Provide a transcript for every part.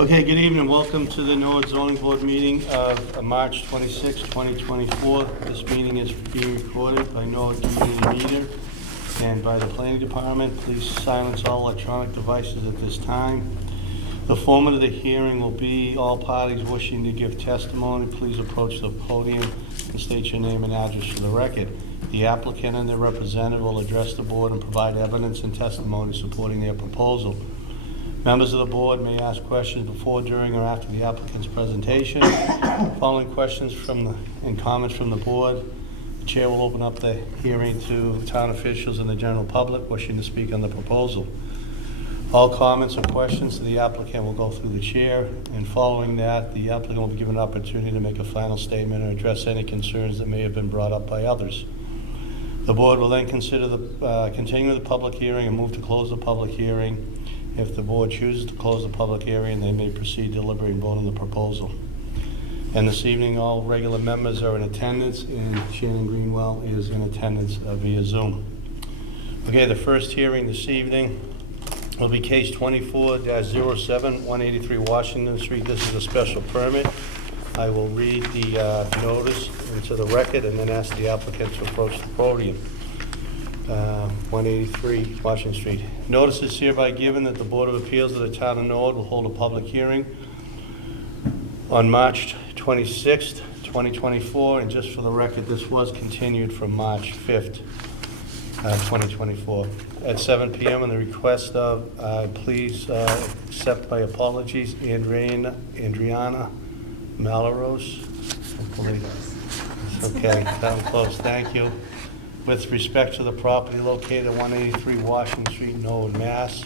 Okay, good evening. Welcome to the Norwood Zoning Board meeting of March 26, 2024. This meeting is being recorded by Norwood Community Media and by the Planning Department. Please silence all electronic devices at this time. The format of the hearing will be all parties wishing to give testimony. Please approach the podium and state your name and address for the record. The applicant and their representative will address the board and provide evidence and testimony supporting their proposal. Members of the board may ask questions before, during, or after the applicant's presentation. Following questions and comments from the board, the chair will open up the hearing to town officials and the general public wishing to speak on the proposal. All comments or questions to the applicant will go through the chair, and following that, the applicant will be given an opportunity to make a final statement or address any concerns that may have been brought up by others. The board will then consider continuing the public hearing and move to close the public hearing. If the board chooses to close the public hearing, they may proceed to deliberate and vote on the proposal. And this evening, all regular members are in attendance, and Shannon Greenwell is in attendance via Zoom. Okay, the first hearing this evening will be case 24-07, 183 Washington Street. This is a special permit. I will read the notice into the record and then ask the applicant to approach the podium. 183 Washington Street. Notice is hereby given that the Board of Appeals of the Town of Norwood will hold a public hearing on March 26th, 2024, and just for the record, this was continued from March 5th, 2024, at 7 p.m. on the request of, please accept my apologies, Adriana Malaros. Okay, down close, thank you. With respect to the property located at 183 Washington Street, Norwood, Mass.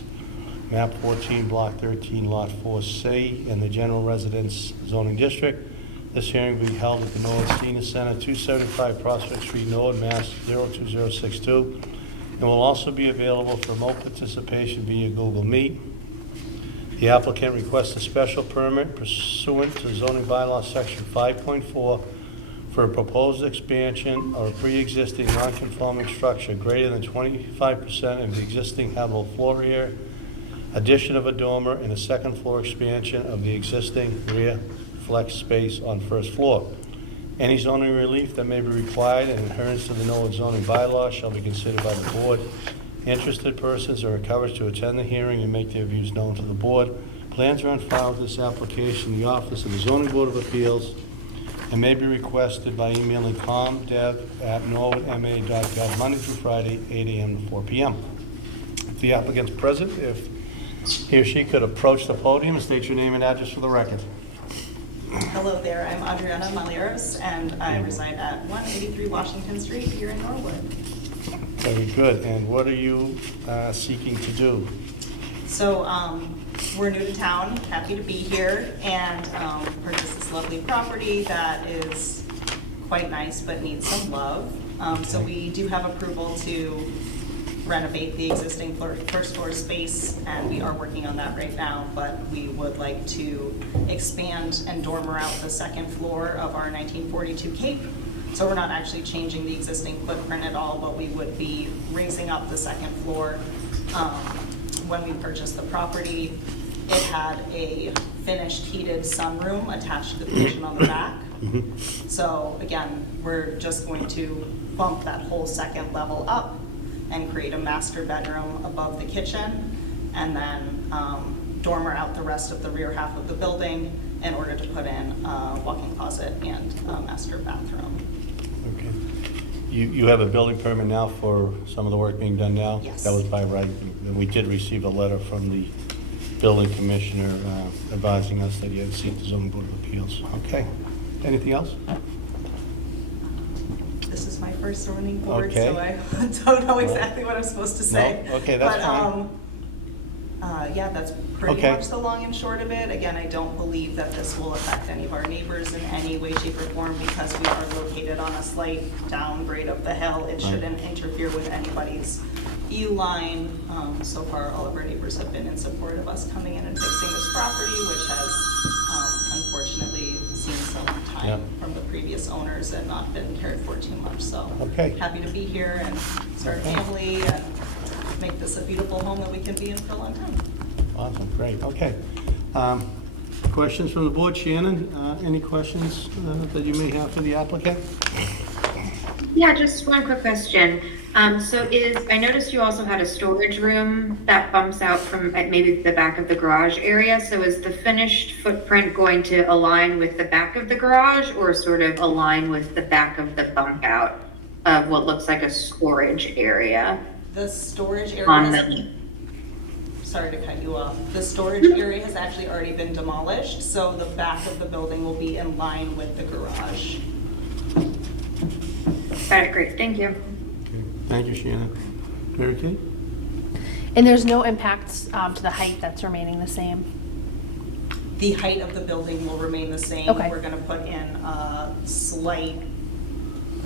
Map 14, Block 13, Lot 4C, in the General Residence Zoning District. This hearing will be held at the Norwood Senior Center, 275 Prospect Street, Norwood, Mass. 02062, and will also be available for remote participation via Google Meet. The applicant requests a special permit pursuant to zoning bylaw section 5.4 for a proposed expansion or a pre-existing non-conforming structure greater than 25% of the existing habitable floor area, addition of a dormer, and a second floor expansion of the existing rear flex space on first floor. Any zoning relief that may be required in adherence to the Norwood zoning bylaw shall be considered by the board. Interested persons are encouraged to attend the hearing and make their views known to the board. Plans are on file with this application in the office of the Zoning Board of Appeals and may be requested by emailing comdev@norwoodma.gov Monday through Friday, 8 a.m. to 4 p.m. If the applicant's present, if he or she could approach the podium and state your name and address for the record. Hello there, I'm Adriana Malaros, and I reside at 183 Washington Street here in Norwood. Very good. And what are you seeking to do? So we're new to town, happy to be here, and purchased this lovely property that is quite nice but needs some love. So we do have approval to renovate the existing first floor space, and we are working on that right now, but we would like to expand and dormer out the second floor of our 1942 Cape. So we're not actually changing the existing footprint at all, but we would be raising up the second floor. When we purchased the property, it had a finished heated sunroom attached to the kitchen on the back. So again, we're just going to bump that whole second level up and create a master bedroom above the kitchen, and then dormer out the rest of the rear half of the building in order to put in a walk-in closet and a master bathroom. Okay. You have a building permit now for some of the work being done now? Yes. That was by right. And we did receive a letter from the building commissioner advising us that he had seen the zoning board of appeals. Okay. Anything else? This is my first zoning board, Okay. so I don't know exactly what I'm supposed to say. No? Okay, that's fine. Yeah, that's pretty Okay. much the long and short of it. Again, I don't believe that this will affect any of our neighbors in any way, shape, or form because we are located on a slight downgrade of the hill. It shouldn't interfere with anybody's Uline. So far, all of our neighbors have been in support of us coming in and fixing this property, which has unfortunately seen some time Yeah. from the previous owners and not been cared for too much. So Okay. happy to be here and start a family and make this a beautiful home that we can be in for a long time. Awesome, great, okay. Questions from the board? Shannon, any questions that you may have for the applicant? Yeah, just one quick question. I noticed you also had a storage room that bumps out from maybe the back of the garage area. So is the finished footprint going to align with the back of the garage or sort of align with the back of the bump out of what looks like a storage area? The storage On area, the, sorry to cut you off. The storage area has actually already been demolished, so the back of the building will be in line with the garage. got it, great, thank you. Thank you, Shannon. Mary Kay? And there's no impacts to the height, that's remaining the same? The height of the building will remain the same. Okay. We're gonna put in a slight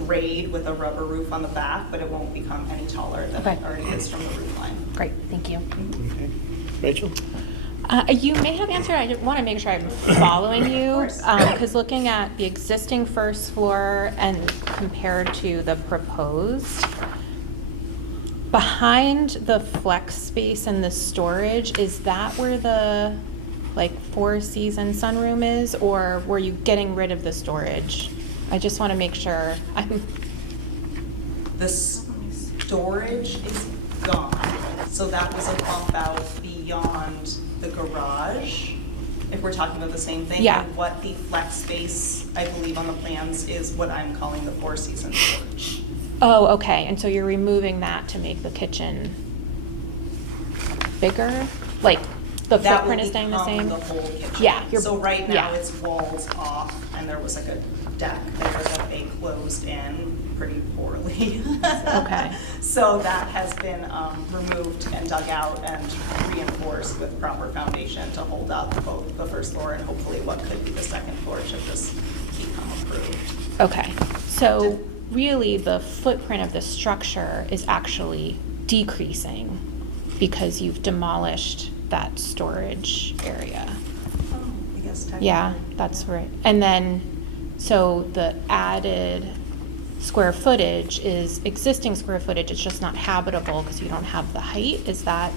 grade with a rubber roof on the back, but it won't become any taller than it Okay. already is from the roof line. Great, thank you. Okay. Rachel? You may have answered, I want to make sure I'm following you. course. Because looking at the existing first floor and compared to the proposed, behind the flex space and the storage, is that where the four-season sunroom is? Or were you getting rid of the storage? I just want to make sure I'm, The storage is gone, so that was a bump out beyond the garage, if we're talking about the same thing. Yeah. And what the flex space, I believe on the plans, is what I'm calling the four-season storage. oh, okay. And so you're removing that to make the kitchen bigger? Like, the That footprint will is staying the become same? the whole kitchen. Yeah, you're- So right now, yeah. it's walls off, and there was like a deck there that they closed in pretty poorly. Okay. So that has been removed and dug out and reinforced with proper foundation to hold up both the first floor and hopefully what could be the second floor should this become approved. Okay, so really the footprint of the structure is actually decreasing because you've demolished that storage area. Oh, I guess technically. Yeah, that's right. And then, so the added square footage is existing square footage, it's just not habitable because you don't have the height? Is that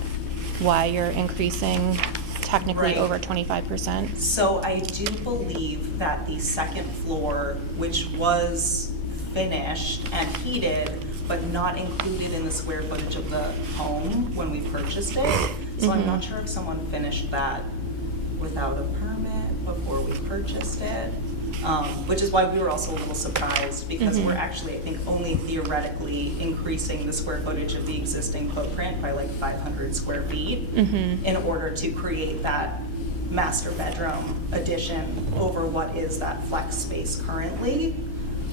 why you're increasing technically Right. over 25%? So I do believe that the second floor, which was finished and heated, but not included in the square footage of the home when we purchased it. So I'm not sure if someone finished that without a permit before we purchased it. Which is why we were also a little surprised because we're actually, I think, only theoretically increasing the square footage of the existing footprint by like 500 square feet in order to create that master bedroom addition over what is that flex space currently.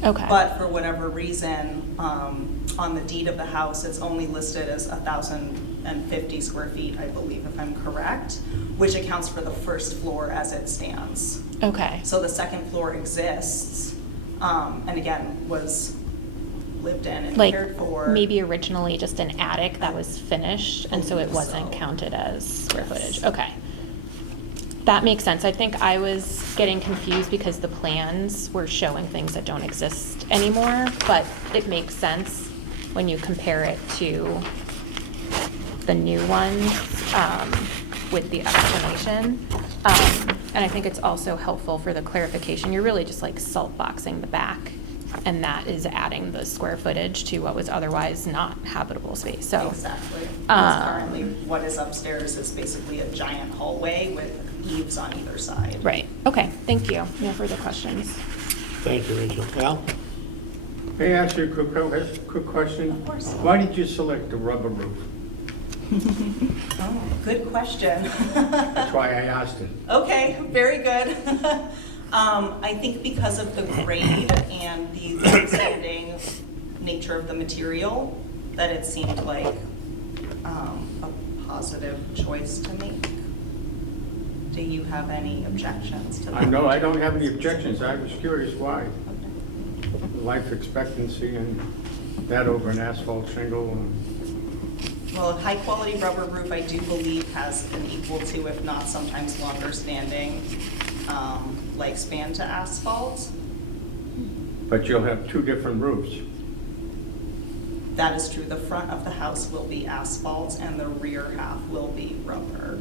Okay. But for whatever reason, on the deed of the house, it's only listed as 1,050 square feet, I believe, if I'm correct, which accounts for the first floor as it stands. Okay. So the second floor exists, and again, was lived in and Like cared for. maybe originally just an attic that was finished and so it wasn't So. counted as square Yes. footage. Okay. That makes sense. I think I was getting confused because the plans were showing things that don't exist anymore, but it makes sense when you compare it to the new ones with the explanation. And I think it's also helpful for the clarification. You're really just like salt boxing the back, and that is adding the square footage to what was otherwise not habitable space. So Exactly. Because currently, what is upstairs is basically a giant hallway with eaves on either side. right. Okay. Thank you. No further questions. Thank you, Rachel. Al? May I ask you a quick question? Of course. Why did you select the rubber roof? Oh, good question. That's why I asked it. Okay, very good. I think because of the grade and the outstanding nature of the material, that it seemed like a positive choice to make. Do you have any objections to that? No, I don't have any objections. I was curious why. Okay. Life expectancy and that over an asphalt shingle. Well, a high-quality rubber roof, I do believe, has an equal to, if not sometimes longer-standing lifespan to asphalt. But you'll have two different roofs. That is true. The front of the house will be asphalt and the rear half will be rubber.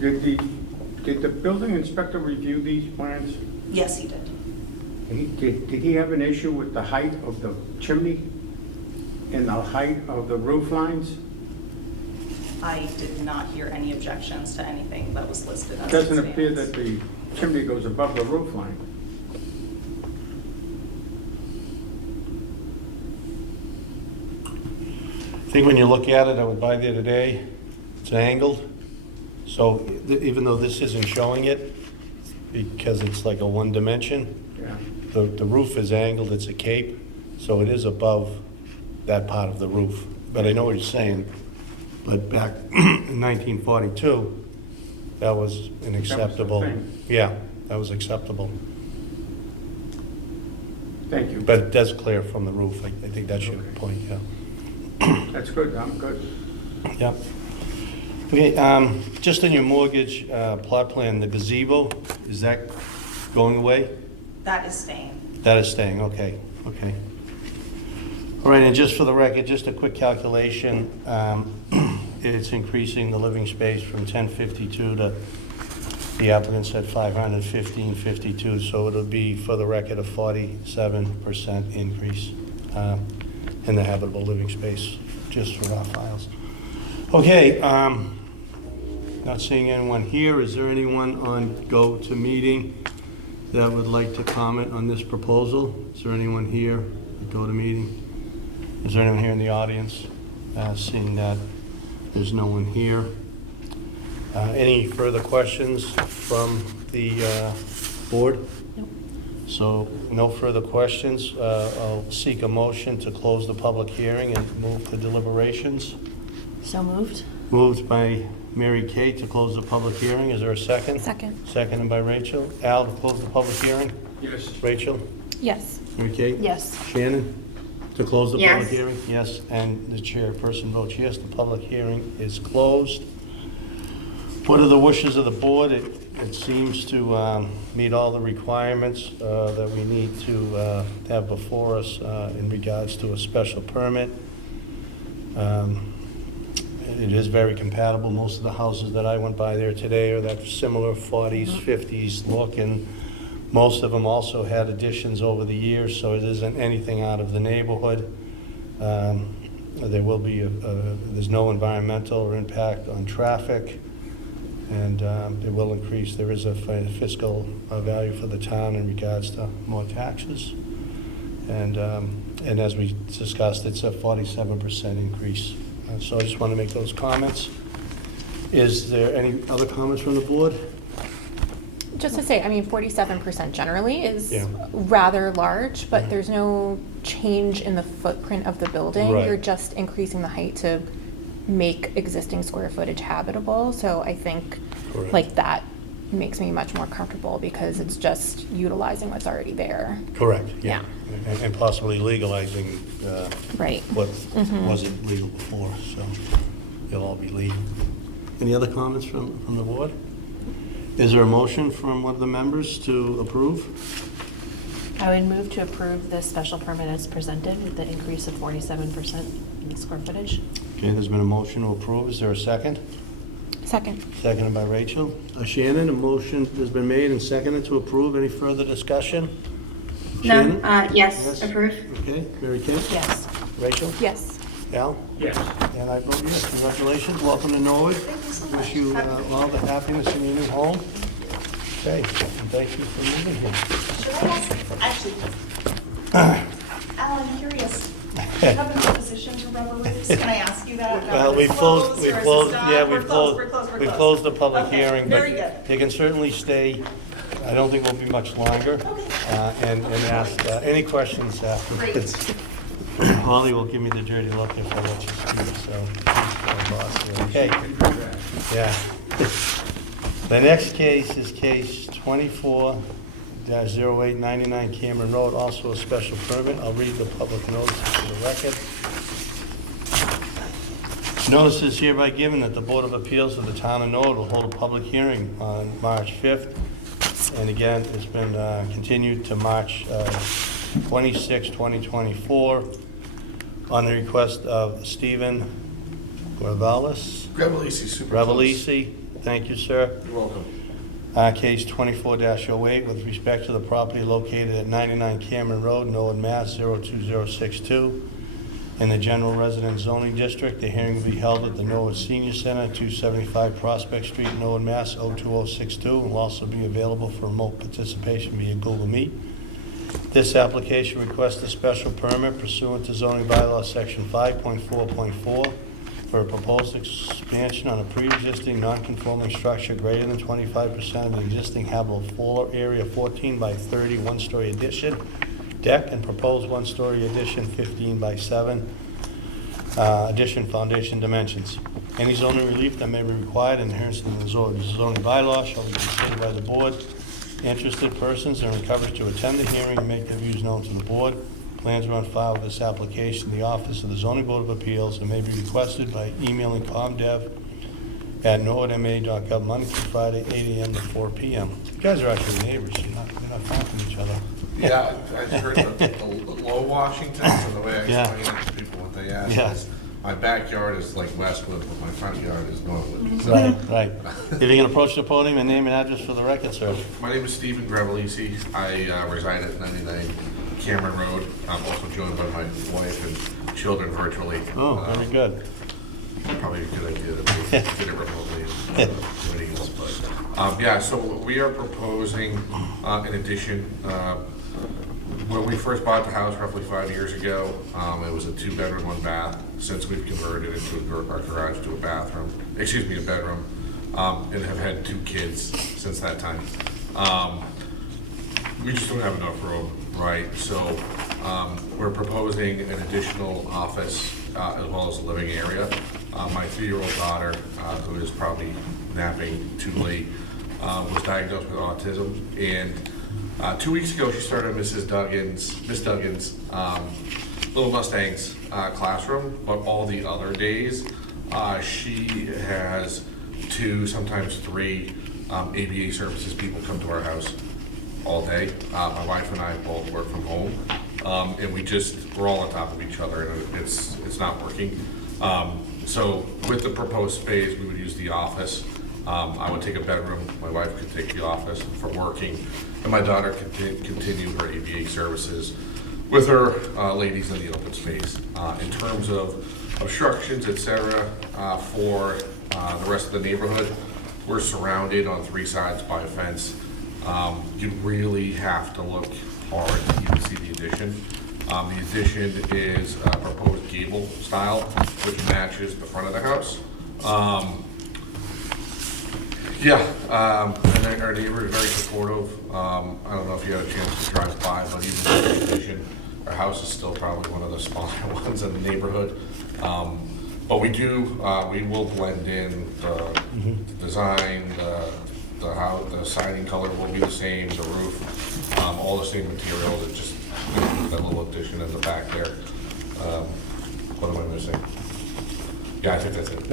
Did the building inspector review these plans? Yes, he did. Did he have an issue with the height of the chimney and the height of the roof lines? I did not hear any objections to anything that was listed as It it doesn't appear stands. that the chimney goes above the roof line. I think when you look at it, I went by there today, it's angled. So even though this isn't showing it, because it's like a one dimension, Yeah. the roof is angled, it's a cape, so it is above that part of the roof. But I know what you're saying, but back in 1942, that was an acceptable. thing. Yeah, that was acceptable. Thank you. But it does clear from the roof, I think that's your point, yeah. That's good, I'm good. Yeah. Okay, just on your mortgage plot plan, the gazebo, is that going away? That is staying. That is staying, okay, okay. All right, and just for the record, just a quick calculation, it's increasing the living space from 1052 to, the applicant said 515.52, so it'll be, for the record, a 47% increase in the habitable living space, just for our files. Okay, not seeing anyone here. Is there anyone on GoToMeeting that would like to comment on this proposal? Is there anyone here at GoToMeeting? Is there anyone here in the audience? Seeing that there's no one here. Any further questions from the board? Nope. So, no further questions. I'll seek a motion to close the public hearing and move to deliberations. So moved? Moved by Mary Kay to close the public hearing. Is there a second? Second. Seconded by Rachel. Al, to close the public hearing? Yes. Rachel? Yes. Mary Kay? Yes. Shannon? To close the public Yes. hearing? Yes. And the chairperson votes yes, the public hearing is closed. What are the wishes of the board? It seems to meet all the requirements that we need to have before us in regards to a special permit. It is very compatible. Most of the houses that I went by there today are that similar 40s, 50s look, and most of them also had additions over the years, so it isn't anything out of the neighborhood. There will be, there's no environmental or impact on traffic, and it will increase. There is a fiscal value for the town in regards to more taxes. And as we discussed, it's a 47% increase. So I just want to make those comments. Is there any other comments from the board? Just to say, I mean, 47% generally is Yeah. rather large, but there's no change in the footprint of the building. Right. You're just increasing the height to make existing square footage habitable. So I think Correct. like that makes me much more comfortable because it's just utilizing what's already there. Correct, yeah. Yeah. And possibly legalizing Right. what wasn't legal before, so it'll all be legal. Any other comments from the board? Is there a motion from one of the members to approve? I would move to approve this special permit as presented with the increase of 47% in the square footage. Okay, there's been a motion to approve. Is there a second? Second. Seconded by Rachel. Shannon, a motion has been made and seconded to approve. Any further discussion? No, Shannon? yes, Yes. approve. Okay, Mary Kay? Yes. Rachel? Yes. Al? Yes. And I vote yes. Congratulations. Welcome to Norwood. Thank you so much. Wish you all the happiness in your new home. Okay, and thank you for moving here. Should I ask, actually, Al, I'm curious, do you have an opposition to rubber roofs? Can I ask you that? now Well, that we it's closed, or we is this closed, done? yeah, We're closed. we closed the public Okay, hearing, but very good. they can certainly stay. I don't think it will be much longer. And ask any questions afterwards. Holly will give me the dirty look if I let you speak, so. Boss here. Okay, yeah. The next case is case 24-0899 Cameron Road, also a special permit. I'll read the public notice for the record. Notice is hereby given that the Board of Appeals of the Town of Norwood will hold a public hearing on March 5th. And again, it's been continued to March 26, 2024, on the request of Stephen Gravelis. Gravelisi, super close. Ravelisi, thank you, sir. You're welcome. Case 24-08 with respect to the property located at 99 Cameron Road, Norwood, Mass. 02062, in the General Residence Zoning District. The hearing will be held at the Norwood Senior Center, 275 Prospect Street, Norwood, Mass. 02062, and will also be available for remote participation via Google Meet. This application requests a special permit pursuant to zoning bylaw section 5.4.4 for a proposed expansion on a pre-existing non-conforming structure greater than 25% of the existing habitable floor area, 14 by 30, one-story addition, deck, and proposed one-story addition, 15 by 7, addition foundation dimensions. Any zoning relief that may be required in adherence to the zoning bylaw shall be considered by the board. Interested persons are encouraged to attend the hearing and make their views known to the board. Plans are on file with this application in the office of the Zoning Board of Appeals and may be requested by emailing comdev@norwoodma.gov Monday through Friday, 8 a.m. to 4 p.m. You guys are actually neighbors. You're not far from each other. Yeah, I heard the low Washington, so the way I Yeah. explain it to people what they ask Yeah. is, my backyard is like Westwood, but my front yard is Norwood. So, Right. If you can approach the podium and name and address for the record, sir. my name is Stephen Gravelisi. I reside at 99 Cameron Road. I'm also joined by my wife and children virtually. Oh, very good. Probably a good idea to get it remotely meetings, but yeah. So we are proposing an addition. When we first bought the house roughly 5 years ago, it was a 2-bedroom, 1-bath. Since we've converted it to our garage to a bedroom, and have had 2 kids since that time. We just don't have enough room, right? So we're proposing an additional office as well as a living area. My 3-year-old daughter, who is probably napping too late, was diagnosed with autism, and 2 weeks ago she started Miss Duggan's Little Mustangs classroom, but all the other days she has 2, sometimes 3 ABA services people come to our house all day. My wife and I both work from home, and we're all on top of each other, and it's not working. So with the proposed space, we would use the office. I would take a bedroom, my wife could take the office for working, and my daughter could continue her ABA services with her ladies in the open space. In terms of obstructions, et cetera, for the rest of the neighborhood, we're surrounded on 3 sides by a fence. You really have to look hard to even see the addition. The addition is a proposed gable style, which matches the front of the house. And our neighbor is very supportive. I don't know if you had a chance to drive by, but even with the addition, our house is still probably one of the smaller ones in the neighborhood. But we will blend in the design, the house, the siding color will be the same, the roof, all the same materials. It's just that little addition in the back there. What am I missing? Yeah, I think that's it.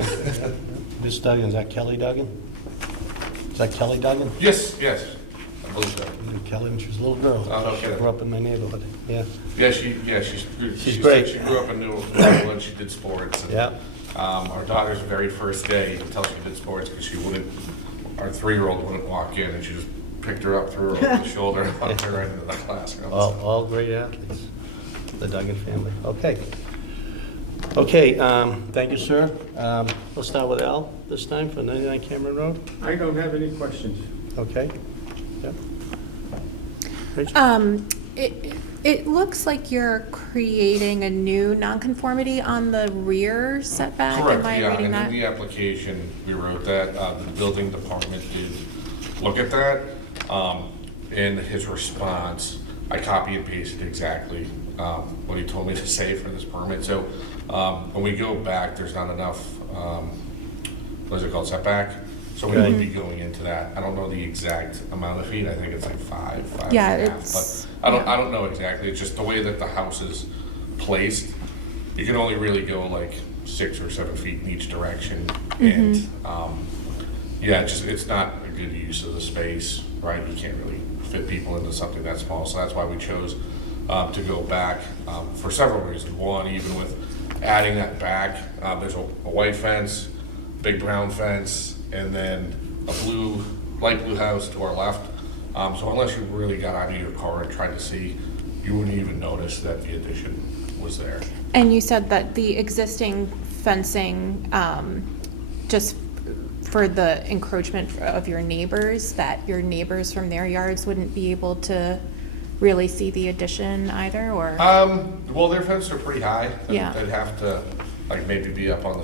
Miss Duggan, is that Kelly Duggan? Is that Kelly Duggan? Yes, I believe so. Kelly, when she was a little girl. Oh, She okay. grew up in my neighborhood, yeah. She's great. She grew up in New England. She did sports. And, Yeah. our daughter's very first day, you can tell she did sports because our 3-year-old wouldn't walk in, and she just picked her up, threw her over the shoulder, and walked her right into the classroom. All great athletes, the Duggan family. Okay, thank you, sir. Let's start with Al this time for 99 Cameron Road. I don't have any questions. Okay. Yep. Rachel? It looks like you're creating a new nonconformity on the rear setback. Correct, Am I yeah, reading and that? in the application, we wrote that, the building department did look at that. In his response, I copy and pasted exactly what he told me to say for this permit. So when we go back, there's not enough, what is it called, setback? So we Okay. would be going into that. I don't know the exact amount of feet. I think it's like 5 Yeah, and a half. it's- But I don't know exactly. It's just the way that the house is placed. You can only really go like 6 or 7 feet in each direction. And, yeah, it's not a good use of the space, right? You can't really fit people into something that small. So that's why we chose to go back for several reasons. One, even with adding that back, there's a white fence, big brown fence, and then a light blue house to our left. So unless you really got out of your car and tried to see, you wouldn't even notice that the addition was there. And you said that the existing fencing, just for the encroachment of your neighbors, that your neighbors from their yards wouldn't be able to really see the addition either, or? Well, their fences are pretty high. Yeah. They'd have to, like, maybe be up on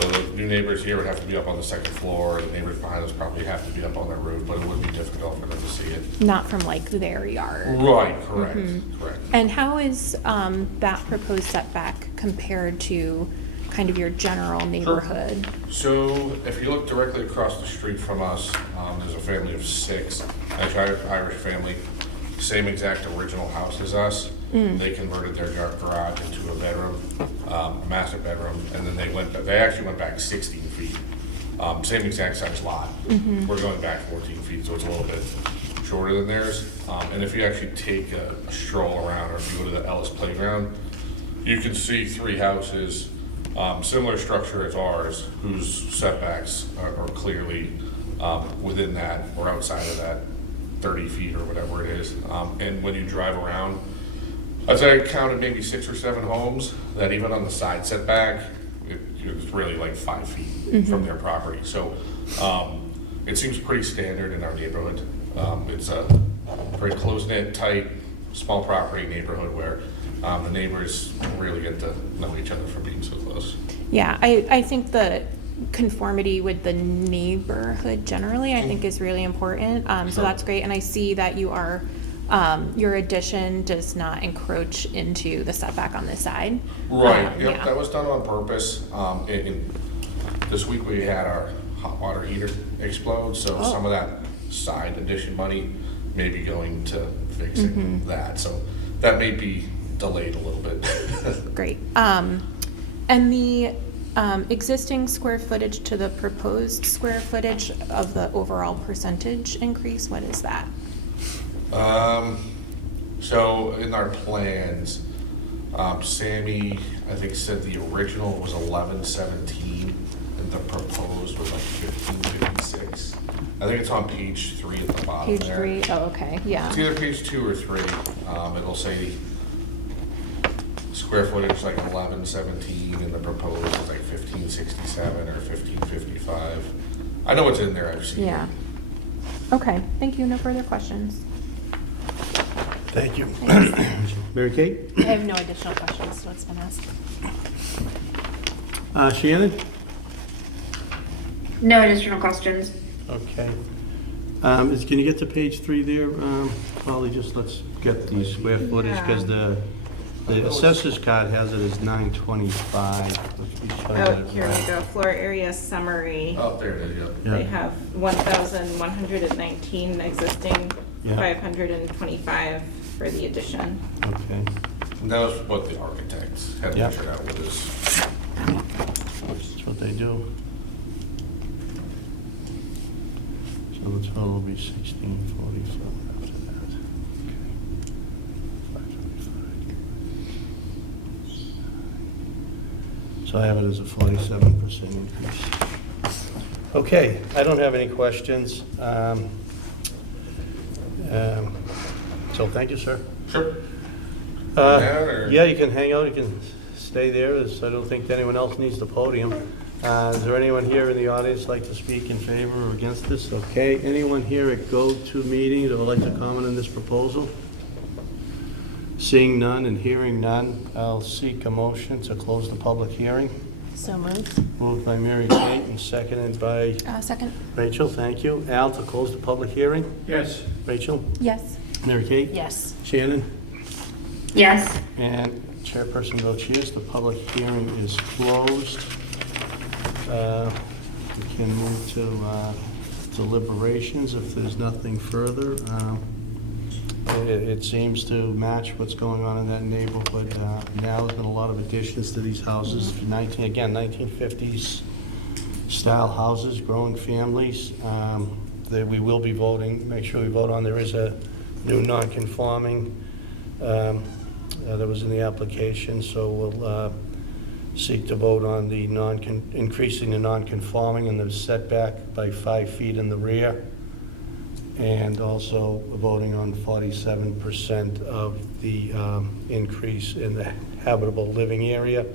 so the new neighbors here would have to be up on the second floor, the neighbors behind us probably have to be up on their roof, but it would be difficult for them to see it. Not from like their yard? Right, correct, Mm-hmm. correct. And how is that proposed setback compared to kind of your general neighborhood? So if you look directly across the street from us, there's a family of 6, actually Irish family, same exact original house as us. They converted their garage into a bedroom, a master bedroom, and then they actually went back 16 feet. Same exact size lot. We're going back 14 feet, so it's a little bit shorter than theirs. And if you actually take a stroll around, or if you go to the Ellis Playground, you can see 3 houses, similar structure as ours, whose setbacks are clearly within that or outside of that 30 feet or whatever it is. And when you drive around, I'd say I counted maybe 6 or 7 homes that even on the side setback, it's really like 5 feet from their property. So it seems pretty standard in our neighborhood. It's a very close-knit, tight, small property neighborhood where the neighbors really get to know each other for being so close. Yeah, I think the conformity with the neighborhood generally, I think is really important. So that's great. And I see that you are, your addition does not encroach into the setback on this side. Right, yep, Yeah. that was done on purpose. This week we had our hot water heater explode, so Oh. some of that side addition money may be going to fixing that. So that may be delayed a little bit. Great. And the existing square footage to the proposed square footage of the overall percentage increase, what is that? So in our plans, Sammy, I think said the original was 1117 and the proposed was like 1556. I think it's on page 3 at the bottom Page there. 3, oh, okay, yeah. It's either page 2 or 3. It'll say square footage like 1117 and the proposed is like 1567 or 1555. I know it's in there, I've seen it. Yeah. Okay, thank you, no further questions. Thank you. Mary Kate? I have no additional questions to what's been asked. Shannon? No additional questions. Okay. Can you get to page 3 there? Probably just let's get the square footage, because the assessor's card has it as 925. Let's be sure Oh, that- here we go, floor area summary. Oh, there it is, yep. Yeah. They have 1,119 existing, Yeah. 525 for the addition. Okay. And that was what the architects had Yeah. measured out with us. That's what they do. So the total will be 1647 after that. Okay. 525. So I have it as a 47% increase. Okay, I don't have any questions. So thank you, sir. Sure. Down, or- Yeah, you can hang out, you can stay there, as I don't think anyone else needs the podium. Is there anyone here in the audience like to speak in favor or against this? Okay, anyone here at go-to-meeting that would like to comment on this proposal? Seeing none and hearing none, I'll seek a motion to close the public hearing. So moved. Moved by Mary Kate and seconded by Second? Rachel, thank you. Al, to close the public hearing? Yes. Rachel? Yes. Mary Kate? Yes. Shannon? Yes. And Chairperson votes yes, the public hearing is closed. We can move to deliberations if there's nothing further. it seems to match what's going on in that neighborhood. Now there's been a lot of additions to these houses, 1950s style houses, growing families. That we will be voting, make sure we vote on. There is a new non-conforming that was in the application, so we'll seek to vote on the increasing the non-conforming and the setback by 5 feet in the rear, and also voting on 47% of the increase in the habitable living area.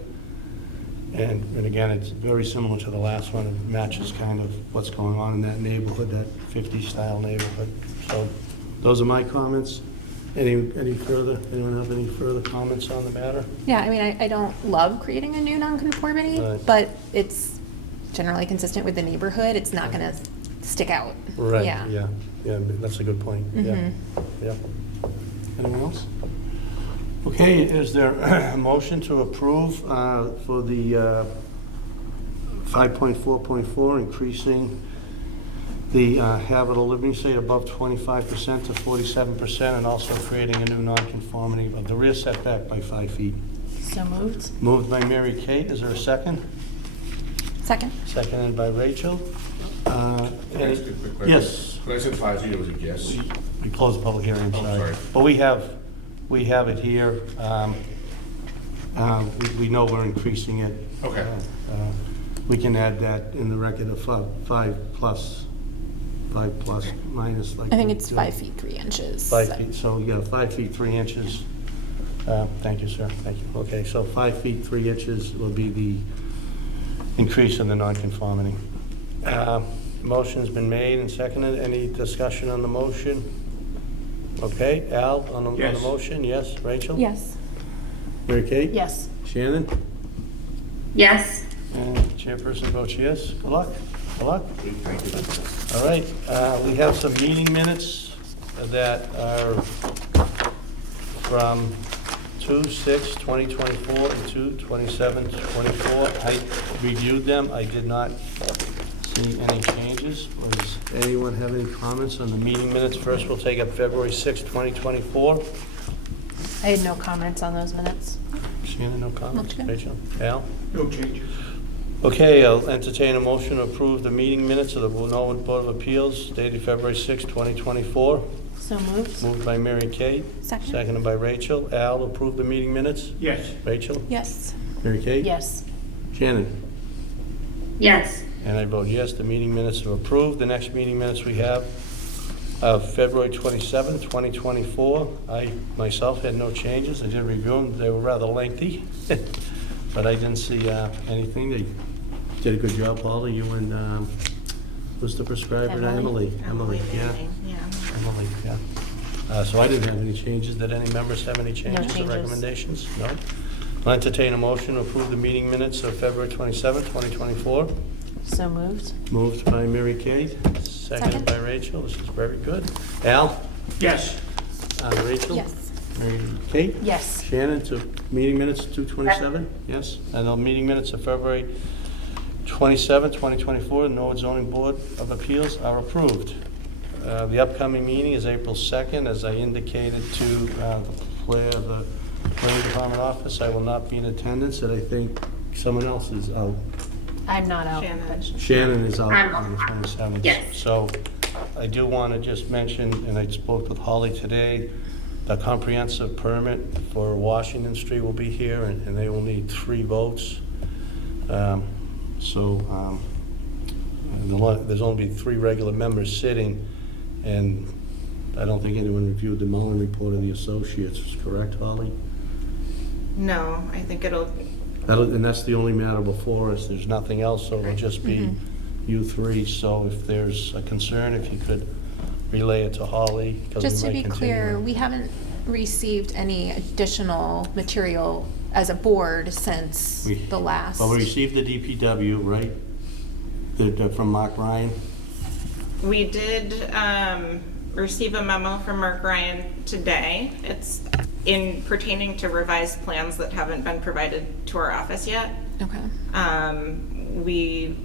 And again, it's very similar to the last one. It matches kind of what's going on in that neighborhood, that 50-style neighborhood. So those are my comments. Any further? Anyone have any further comments on the matter? Yeah, I mean, I don't love creating a new nonconformity, Right. but it's generally consistent with the neighborhood. It's not gonna stick out. Right, Yeah. yeah, that's a good point, yeah, Mhm. yeah. Anyone else? Okay, is there a motion to approve for the 5.4.4, increasing the habitable living, say above 25% to 47%, and also creating a new nonconformity of the rear setback by 5 feet? So moved. Moved by Mary Kate, is there a second? Second? Seconded by Rachel. Can I ask you a quick question? Yes. When I said 5 feet, it was a guess. We closed the public hearing, I'm Oh, sorry. sorry. But we have it here. We know we're increasing it. Okay. We can add that in the record of 5 plus minus like. I think it's 5 feet 3 inches. 5 feet, so yeah, 5 feet 3 inches. Thank you, sir, thank you. Okay, so 5 feet 3 inches will be the increase in the nonconformity. Motion's been made and seconded. Any discussion on the motion? Okay, Al, on the Yes. motion, yes? Rachel? Yes. Mary Kate? Yes. Shannon? Yes. And chairperson votes yes. Good luck. Good luck. Thank you. All right, we have some meeting minutes that are from 2/6/2024 and 2/27/24. I reviewed them. I did not see any changes. Does anyone have any comments on the meeting minutes? First, we'll take up February 6, 2024. I had no comments on those minutes. Shannon, no comments? Looks good. Rachel? Al? No changes. Okay, I'll entertain a motion to approve the meeting minutes of the Norwood Board of Appeals dated February 6, 2024. So moved. Moved by Mary Kate. Second? Seconded by Rachel. Al, approve the meeting minutes? Yes. Rachel? Yes. Mary Kate? Yes. Shannon? Yes. And I vote yes, the meeting minutes are approved. The next meeting minutes we have of February 27, 2024. I myself had no changes. I did review them. They were rather lengthy, but I didn't see anything. They did a good job, Paula. You and, who's the prescriber? Emily. Emily, yeah. Emily, yeah. So I didn't have any changes. Did any members have any changes or changes. recommendations? No? I'll entertain a motion to approve the meeting minutes of February 27, 2024. So moved. Moved by Mary Kate, seconded Second. by Rachel. This is very good. Al? Yes. Rachel? Yes. Mary Kate? Yes. Shannon, to meeting minutes 2/27? Yes. And the meeting minutes of February 27, 2024, the Norwood Zoning Board of Appeals are approved. The upcoming meeting is April 2nd. As I indicated to the planning department office, I will not be in attendance, and I think someone else is out. I'm not out. Shannon. Shannon is out I'm on the 27th. Yes. So I do want to just mention, and I spoke with Holly today, the comprehensive permit for Washington Street will be here, and they will need 3 votes. There's only 3 regular members sitting, and I don't think anyone reviewed the Mullen report of the associates, correct, Holly? No, I think it'll, And that's the only matter before us. There's nothing else, so it'll just be you 3. So if there's a concern, if you could relay it to Holly, because we Just to might be continue. clear, we haven't received any additional material as a board since We- the last. Well, we received the DPW, right? From Mark Ryan? we did receive a memo from Mark Ryan today. It's in pertaining to revised plans that haven't been provided to our office yet. Okay. We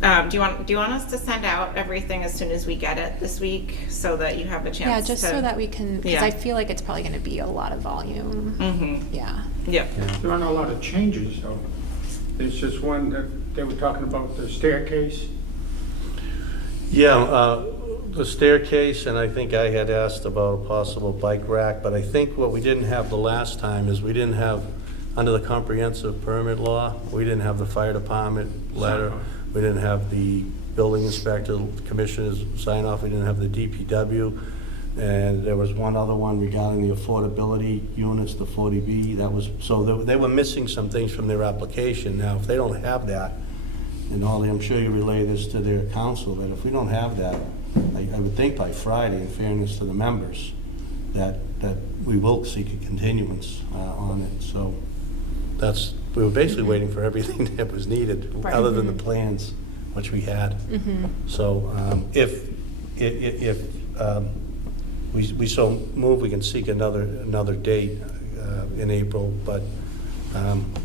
Do you want us to send out everything as soon as we get it this week so that you have a chance to? Yeah, just so that we can, because Yeah. I feel like it's probably gonna be a lot of volume. Mm-hmm, Yeah. yep. There aren't a lot of changes, though. There's just one that they were talking about the staircase. Yeah, the staircase, and I think I had asked about a possible bike rack, but I think what we didn't have the last time is we didn't have, under the comprehensive permit law, we didn't have the fire department letter, we didn't have the building inspector, commissioner's sign off, we didn't have the DPW, and there was one other one regarding the affordability units, the 40B, that was, so they were missing some things from their application. Now, if they don't have that, and Ollie, I'm sure you relay this to their council, that if we don't have that, I would think by Friday, in fairness to the members, that we will seek a continuance on it. So that's, we were basically waiting for everything that was needed, Right. other than the plans, which we had. So if we so move, we can seek another date in April, but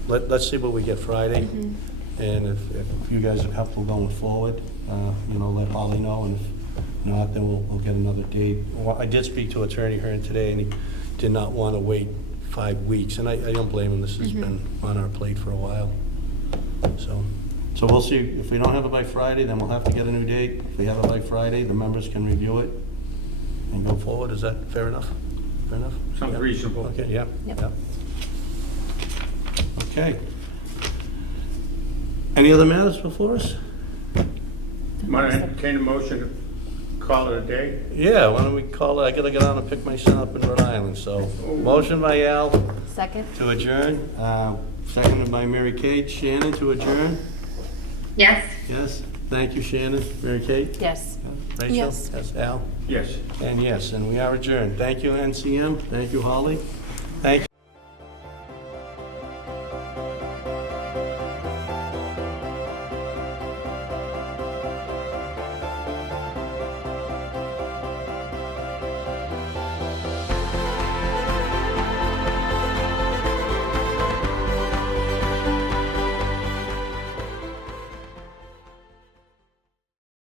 let's see what we get Friday. And if you guys are comfortable going forward, let Holly know, and if not, then we'll get another date. Well, I did speak to Attorney Hearn today, and he did not want to wait 5 weeks, and I don't blame him. This has been on our plate for a while. So we'll see. If we don't have it by Friday, then we'll have to get a new date. If we have it by Friday, the members can review it and go forward. Is that fair enough? Fair enough? Sounds Yeah. reasonable. Okay, yeah. Yep. Yeah. Okay. Any other matters before us? Might I entertain a motion to call it a day? Yeah, why don't we call it, I gotta get on and pick my son up in Rhode Island, so. Motion by Al Second? to adjourn, seconded by Mary Kate. Shannon, to adjourn? Yes? Yes, thank you, Shannon. Mary Kate? Yes. Rachel? Yes. Yes, Al? Yes. And yes, and we are adjourned. Thank you, NCM. Thank you, Holly. Thank you.